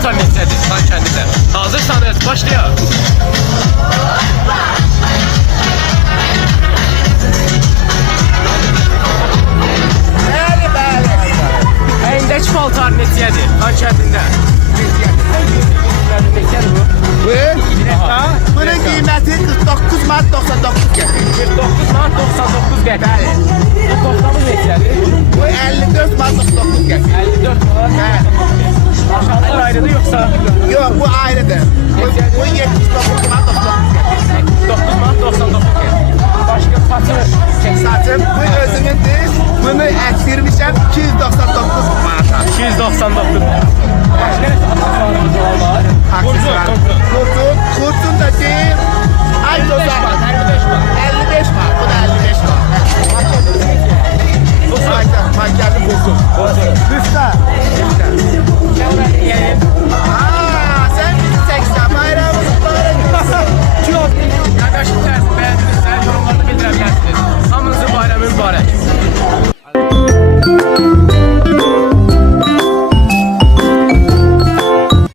paltar neçədir? Xan kəndində. Hazırsanız başlayaq. Əlindəki paltar neçədir? Xan kəndində. Neçədir bu? Bunun qiyməti 49 manat 99 qəpik. 49 manat 99 qəpik. Bəli. Bu toxtamız neçədir? Bu 54 manat 99 qəpik. 54 manat. Aşağılar ayrıdır yoxsa? Yox, bu ayrıdır. Bu 79 manat 99 qəpik. 9 manat 99 qəpik. Başqa saçı Saçım bu özümündür. Bunu əkdirmişəm 299 manata. 299 manat. Başqa aksesuarımız var. Aksesuar. Kurtun da deyil.